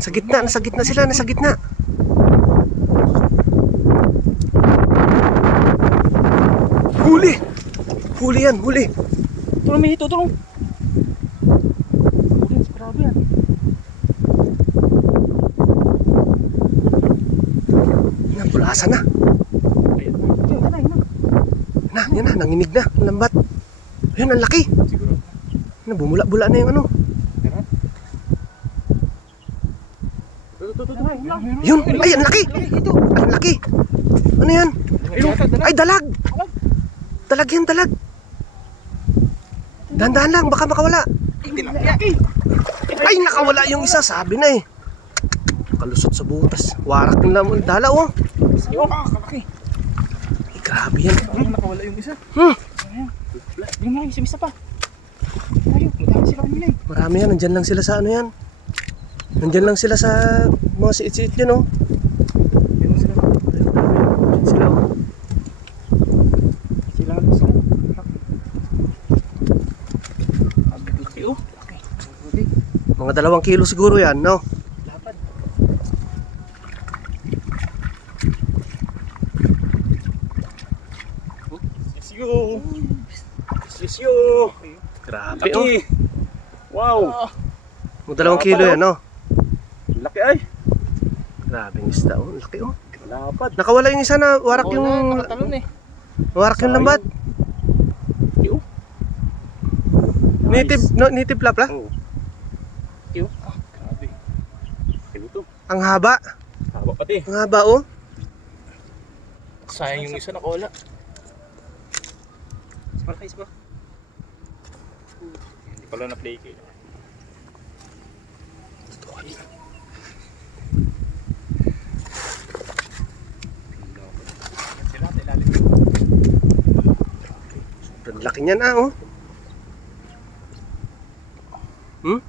Sa gitna, nasa gitna sila, nasa gitna. Huli! Huli yan, huli. Tulong may hito, tulong. Grabe yan. Napulasa na. Yan na, nanginig na, ang lambat. Ayun, ang laki. Siguro. Bumula-bula na yung ano. Yun, ay, ang laki. Ang laki. Ano yan? Ay, dalag. Dalag yan, dalag. Dahan-dahan lang, baka makawala. Ay, nakawala yung isa, sabi na eh. Kalusot sa butas. Warak ng lamon. Dala oh. Kalaki. Ay, grabe yan. Nakawala yung isa. Yung mga isa pa. Tayo, madami sila kanina eh. Marami yan, nandyan lang sila sa ano yan. Nandyan lang sila sa mga siit-siit yan oh. Yan sila. Nandyan sila oh. Sila nga sila. Laki oh. Laki. Mga 2 kilo siguro yan, no? Lapad. Sisyo. Sisyo. Grabe oh. Laki. Wow. Mga 2 kilo yan, no? Laki ay. Grabe yung isda oh. Laki oh. Lapad. Nakawala yung isa na warak yung... Nakatalon eh. Warak yung lambat. Yo. Native, no, native lapla? Oh. Yo. Grabe. Ito. Ang haba. Haba pati. Ang haba oh. Sayang yung isa nakawala. Space ba? Hindi pala na-play kayo. Sobrang laki niyan ah oh. Hmm?